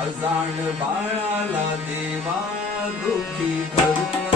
अजाण बाळाला देवा दुखी करू.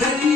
धरी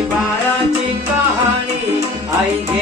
बाळाची कहाणी आई